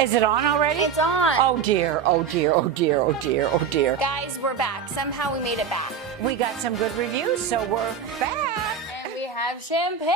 Is it on already? It's on. Oh dear, oh dear, oh dear, oh dear, oh dear. Guys, we're back. Somehow we made it back. We got some good reviews, so we're back. And we have champagne.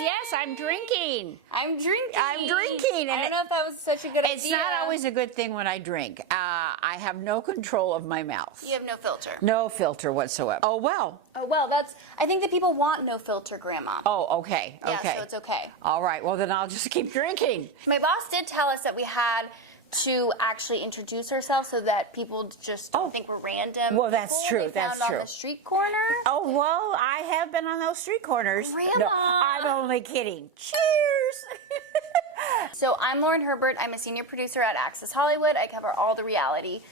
Yes, I'm drinking. I'm drinking. I'm drinking. I don't know if that was such a good idea. It's not always a good thing when I drink. I have no control of my mouth. You have no filter. No filter whatsoever. Oh, well. Oh, well, I think that people want no filter, Grandma. Oh, okay. Yeah, Okay. so it's okay. All right. Well, then I'll just keep drinking. My boss did tell us that we had to actually introduce ourselves so that people just don't think we're random. Well, that's people true. They That's found true. on the street corner. Oh, well, I have been on those street corners. Grandma. No, I'm only kidding. Cheers. So I'm Lauren Herbert. I'm a senior producer at Access Hollywood. I cover all the reality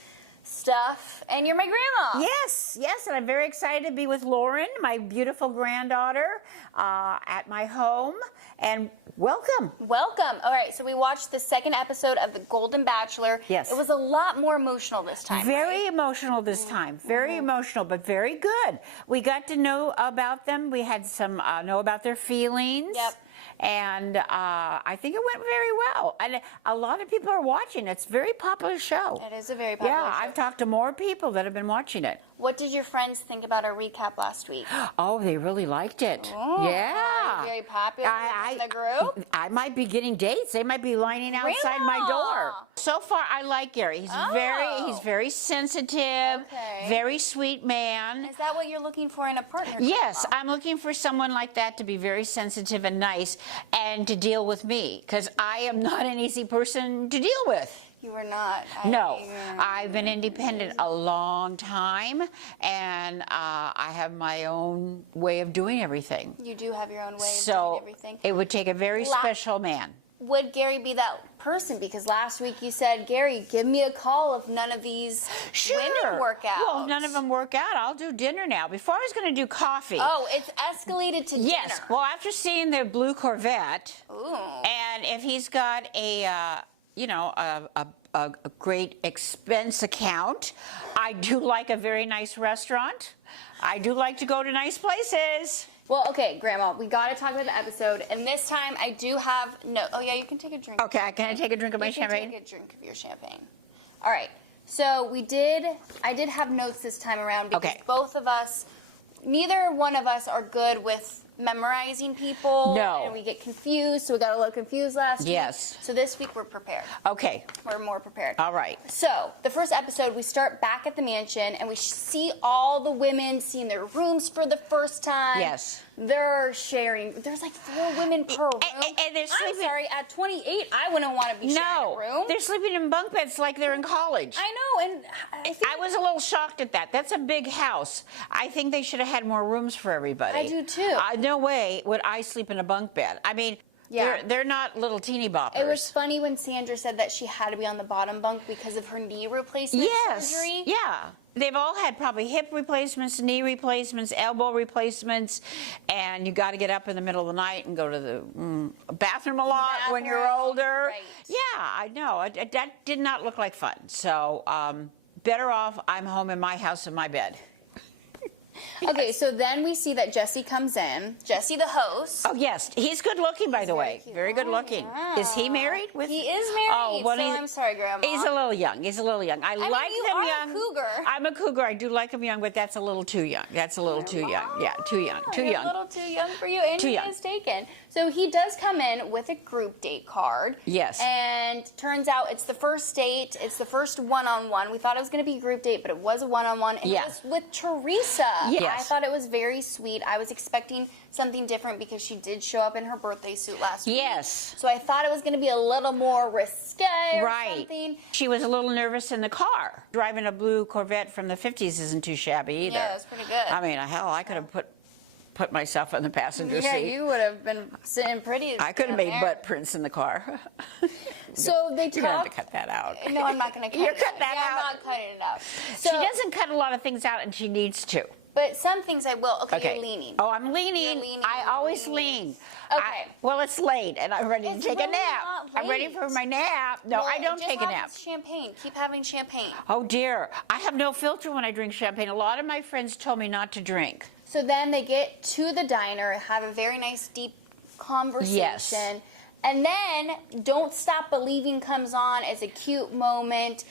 stuff, and you're my grandma. Yes, and I'm very excited to be with Lauren, my beautiful granddaughter, at my home, and welcome. Welcome. All right, so we watched the second episode of the Golden Bachelor. Yes. It was a lot more emotional this time. Very right? emotional this time. Very emotional, but very good. We got to know about them. We had some know about their feelings. Yep. And I think it went very well. And a lot of people are watching. It's a very popular show. It is a very popular show. I've talked to more people that have been watching it. What did your friends think about our recap last week? Oh, they really liked it. Oh, yeah. Very popular in the group. I might be getting dates. They might be lining outside my door. So far, I like Gerry. He's very sensitive, very sweet man. Is that what you're looking for in a partner? Yes, I'm looking for someone like that to be very sensitive and nice and to deal with me, because I am not an easy person to deal with. You were not. No, I've been independent a long time, and I have my own way of doing everything. You do have your own way of doing everything. It would take a very special man. Would Gerry be that person? Because last week you said, Gerry, give me a call if none of these women work out. Well, if none of them work out, I'll do dinner now. Before I was going to do coffee. Oh, it's escalated to dinner. Yes. Well, after seeing the blue Corvette, Ooh. and if he's got a great expense account, I do like a very nice restaurant. I do like to go to nice places. Well, okay, Grandma, we got to talk about the episode, and this time I do have Oh, yeah, you can take a drink. Okay, can I take a drink of my champagne? You can take a drink of your champagne. All right, so I did have notes this time around because both of us, neither one of us are good with memorizing people. No. And we get confused, so we got a little confused last week. Yes. So this week we're prepared. Okay. We're more prepared. All right. So the first episode, we start back at the mansion, and we see all the women seeing their rooms for the first time. Yes. They're sharing. There's like 4 women per room. And they're sleeping. I'm sorry, at 28, I wouldn't want to be sharing a room. They're sleeping in bunk beds like they're in college. I know, and I was a little shocked at that. That's a big house. I think they should have had more rooms for everybody. I do too. No way would I sleep in a bunk bed. I mean, they're not little teeny boppers. It was funny when Sandra said that she had to be on the bottom bunk because of her knee replacement surgery. Yeah. They've all had probably hip replacements, knee replacements, elbow replacements, and you got to get up in the middle of the night and go to the bathroom a lot when you're older. Right. Yeah, I know. That did not look like fun. So better off I'm home in my house in my bed. Okay, so then we see that Jesse comes in. Jesse, the host. Oh, yes. He's good looking, by the way. Cute. Very good looking. Yeah. Is he married? He is married. Oh, well, so I'm sorry, Grandma. He's a little young. He's a little young. I like you him are young. A cougar. I'm a cougar. I do like him young, but that's a little too young. That's a little too young. Yeah, too young. Too You're young. a little too young for you, and Too he young. is taken. So he does come in with a group date card. Yes. And turns out it's the first date. It's the first one-on-one. We thought it was going to be a group date, but it was a one-on-one. And it was with Theresa. Yes. I thought it was very sweet. I was expecting something different because she did show up in her birthday suit last week. Yes. So I thought it was going to be a little more risque or something. She was a little nervous in the car. Driving a blue Corvette from the 50s isn't too shabby either. Yeah, that's pretty good. I mean, hell, I could have put myself in the passenger seat. Yeah, you would have been sitting pretty. I could have made butt prints in the car. So they talk. You're going to have to cut that out. No, I'm not going to cut it out. Cut that out. I'm not cutting it out. So, she doesn't cut a lot of things out, and she needs to. But some things I will. Okay, you're leaning. Oh, I'm leaning. You're leaning. I always lean. Okay. Well, it's late, and I'm ready to take a really nap. not I'm ready late. for my nap. No, I don't take a nap. Just have champagne. Keep having champagne. Oh, dear. I have no filter when I drink champagne. A lot of my friends told me not to drink. So then they get to the diner, have a very nice, deep conversation. Yes. And then Don't Stop Believing comes on as a cute moment.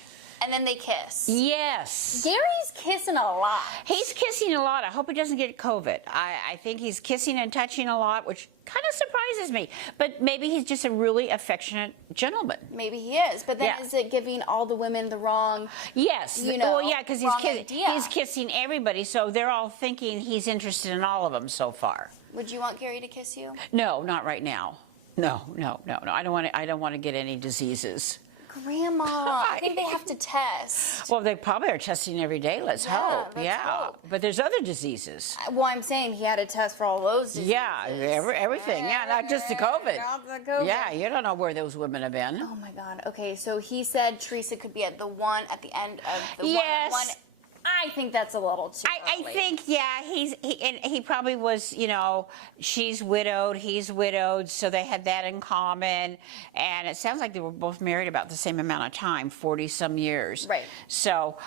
And then they kiss. Yes. Gerry's kissing a lot. He's kissing a lot. I hope he doesn't get COVID. I think he's kissing and touching a lot, which kind of surprises me. But maybe he's just a really affectionate gentleman. Maybe he is. But then is it giving all the women the wrong, yes. you know, well, yeah, because he's kissing everybody, so they're all thinking he's interested in all of them so far. Would you want Gerry to kiss you? No, not right now. No. I don't want to get any diseases. Grandma, I think they have to test. Well, they probably are testing every day, let's hope. Let's hope. But there's other diseases. Well, I'm saying he had a test for all those diseases. Yeah, everything. Yeah, not just the COVID. Not the COVID. Yeah, you don't know where those women have been. Oh, my God. Okay, so he said Theresa could be at the end of the yes. one. I think that's a little too I early. think, yeah, he probably was, you know, she's widowed, he's widowed, so they had that in common. And it sounds like they were both married about the same amount of time, 40-some years. Right. So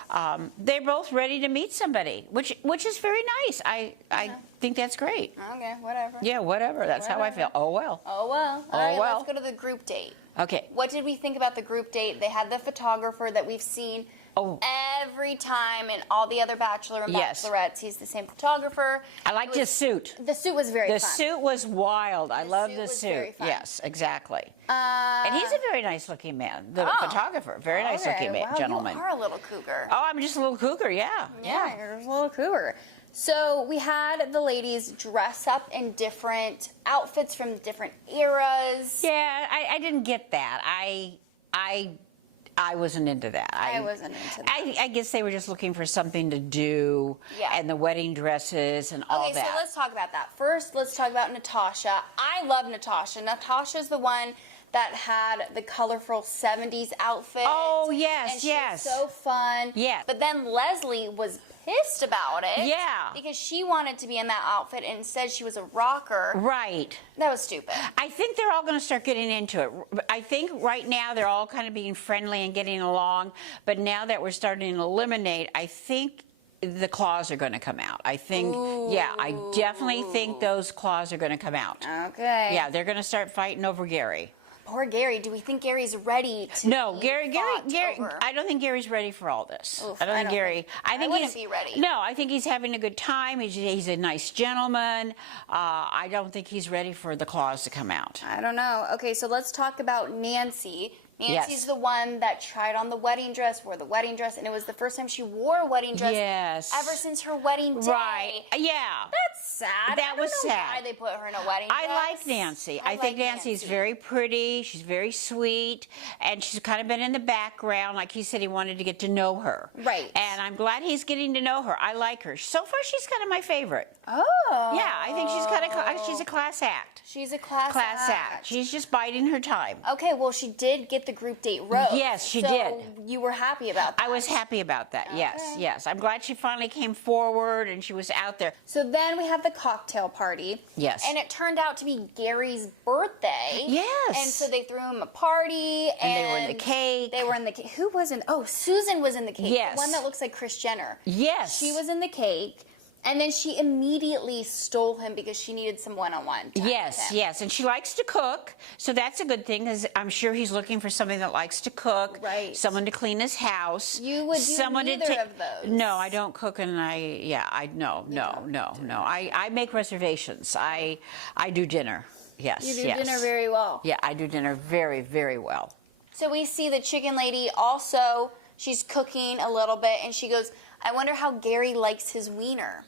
they're both ready to meet somebody, which is very nice. I think that's great. Okay, whatever. Yeah, whatever. That's how I feel. Oh, well. Oh, well. All right, let's go to the group date. Okay. What did we think about the group date? They had the photographer that we've seen every time in all the other Bachelor and Bachelorettes. He's the same photographer. I liked his suit. The suit was very fun. The suit was wild. I love the suit. Very fun. Yes, exactly. And he's a very nice-looking man, the photographer. Very nice-looking gentleman. You are a little cougar. Oh, I'm just a little cougar, yeah. Yeah, you're just a little cougar. So we had the ladies dress up in different outfits from different eras. Yeah, I didn't get that. I wasn't into that. I wasn't into that. I guess they were just looking for something to do, and the wedding dresses and all that. Okay, so let's talk about that. First, let's talk about Natasha. I love Natasha. Natasha's the one that had the colorful 70s outfit. Oh, yes, and she was so fun. Yeah. But then Leslie was pissed about it. Yeah. Because she wanted to be in that outfit and instead she was a rocker. Right. That was stupid. I think they're all going to start getting into it. I think right now they're all kind of being friendly and getting along, but now that we're starting to eliminate, I think the claws are going to come out. I think, I definitely think those claws are going to come out. Okay. Yeah, they're going to start fighting over Gerry. Poor Gerry. Do we think Gary's ready to Gary. I don't think Gary's ready for all this. Oof, I don't think Gerry. I think wouldn't be ready. No, I think he's having a good time. He's a nice gentleman. I don't think he's ready for the claws to come out. I don't know. Okay, so let's talk about Nancy. Nancy's the one that tried on the wedding dress, wore the wedding dress, and it was the first time she wore a wedding dress ever since her wedding day. Right. Yeah. That's sad. That was sad. Why they put her in a wedding dress. I like Nancy. I think Nancy's very pretty. She's very sweet, and she's kind of been in the background. Like he said, he wanted to get to know her. Right. And I'm glad he's getting to know her. I like her. So far, she's kind of my favorite. Oh. Yeah, I think she's a class act. She's a class act. She's just biding her time. Okay, well, she did get the group date rose. Yes, she did. You were happy about that. I was happy about that. Okay. Yes. I'm glad she finally came forward and she was out there. So then we have the cocktail party. Yes. And it turned out to be Gary's birthday. Yes. And so they threw him a party. And they were in the cake. They were in the cake. Who was in? Oh, Susan was in the cake. Yes. The one that looks like Kris Jenner. Yes. She was in the cake. And then she immediately stole him because she needed some one-on-one time. Yes. And she likes to cook, so that's a good thing because I'm sure he's looking for somebody that likes to cook. Right. Someone to clean his house. You would do neither of those. No, I don't cook, and no. I make reservations. I do dinner. Yes. You do dinner very well. Yeah, I do dinner very, very well. So we see the chicken lady also. She's cooking a little bit, and she goes, I wonder how Gerry likes his wiener.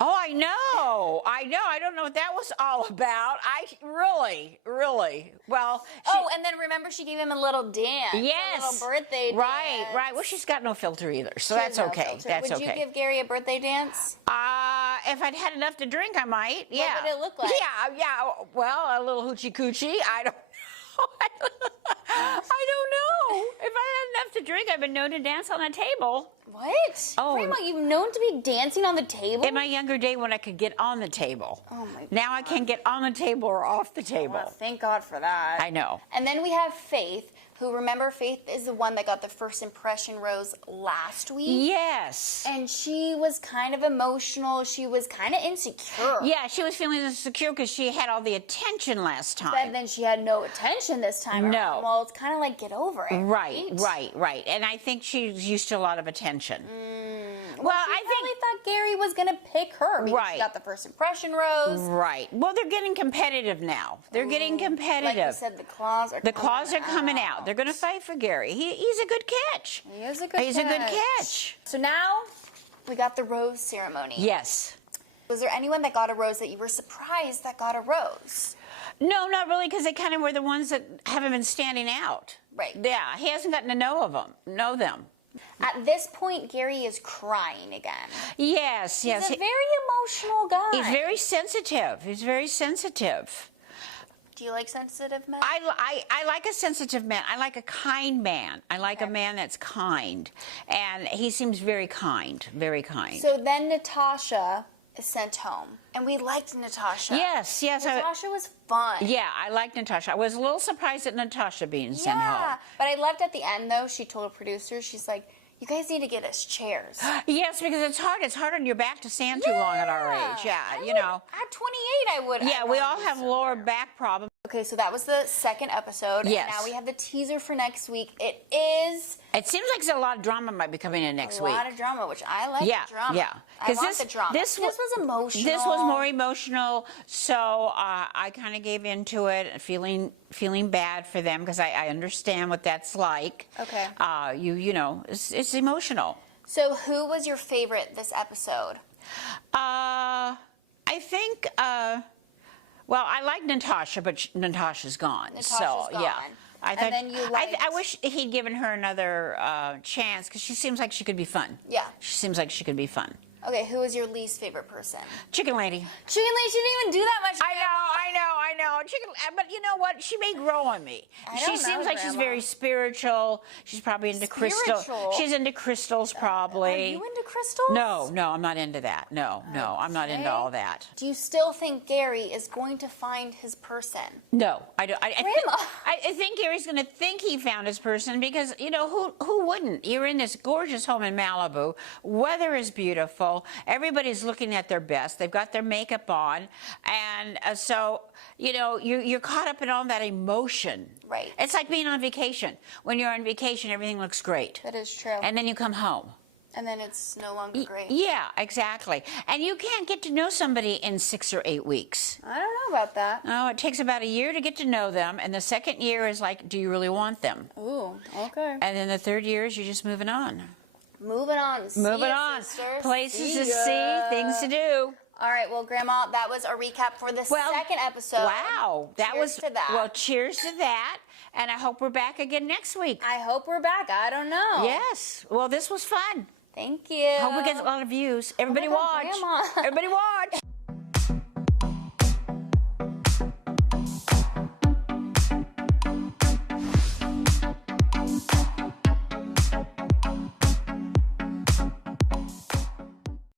Oh, I know. I don't know what that was all about. Really. Well. And then remember she gave him a little dance. Yes. A little birthday dance. Right. Well, she's got no filter either, so that's okay. That's okay. Would you give Gerry a birthday dance? If I'd had enough to drink, I might. Yeah. What would it look like? Yeah. Well, a little hoochie coochie. I don't know. If I had enough to drink, I've been known to dance on a table. What? Oh. Grandma, you've known to be dancing on the table? In my younger day when I could get on the table. Oh, my God. Now I can't get on the table or off the table. Well, thank God for that. I know. And then we have Faith, who, remember, Faith is the one that got the first impression rose last week. Yes. And she was kind of emotional. She was kind of insecure. Yeah, she was feeling insecure because she had all the attention last time. But then she had no attention this time around. No. Well, it's kind of like, get over it. Right. And I think she's used to a lot of attention. Well, I probably thought Gerry was going to pick her because she got the first impression rose. Right. Well, they're getting competitive now. They're getting competitive. Like you said, the claws are coming out. They're going to fight for Gerry. He's a good catch. He is a good catch. He's a good catch. So now we got the rose ceremony. Yes. Was there anyone that got a rose that you were surprised that got a rose? No, not really, because they kind of were the ones that haven't been standing out. Right. Yeah, he hasn't gotten to know them. At this point, Gerry is crying again. Yes. He's a very emotional guy. He's very sensitive. Do you like sensitive men? I like a sensitive man. I like a kind man. I like a man that's kind. And he seems very kind, very kind. So then Natasha is sent home. And we liked Natasha. Yes. Natasha was fun. Yeah, I liked Natasha. I was a little surprised at Natasha being sent home. Yeah, but I loved at the end, though, she told a producer, she's like, you guys need to get us chairs. Yes, because it's hard. It's hard on your back to stand too long at our age. Yeah, At 28, I would. Yeah, we all have lower back problems. Okay, so that was the second episode. Yes. And now we have the teaser for next week. It seems like a lot of drama might be coming in next week. A lot of drama, which I like the drama. Yeah. I want the drama. This was emotional. This was more emotional, so I kind of gave into it, feeling bad for them because I understand what that's like. Okay. You know, it's emotional. So who was your favorite this episode? I think, well, I like Natasha, but Natasha's gone. Natasha's gone. Yeah. I wish he'd given her another chance because she seems like she could be fun. Yeah. She seems like she could be fun. Okay, who is your least favorite person? Chicken Lady. Chicken Lady, she didn't even do that much. I know. But you know what? She may grow on me. She seems like she's very spiritual. She's probably into crystals. She's into crystals, probably. Are you into crystals? No, I'm not into that. No, I'm not into all that. Do you still think Gerry is going to find his person? No, I don't. Grandma. I think Gary's going to think he found his person because, you know, who wouldn't? You're in this gorgeous home in Malibu. Weather is beautiful. Everybody's looking at their best. They've got their makeup on. And so, you know, you're caught up in all that emotion. Right. It's like being on vacation. When you're on vacation, everything looks great. That is true. And then you come home. And then it's no longer great. Yeah, exactly. And you can't get to know somebody in 6 or 8 weeks. I don't know about that. No, it takes about a year to get to know them. And the second year is like, do you really want them? Ooh, okay. And then the third year is you're just moving on. Moving on. Moving on. Sisters. Places to see, things to do. All right, well, Grandma, that was a recap for the second episode. Wow. Cheers to that. Well, cheers to that. And I hope we're back again next week. I hope we're back. I don't know. Yes. Well, this was fun. Thank you. Hope we get a lot of views. Everybody watch. Grandma. Everybody watch.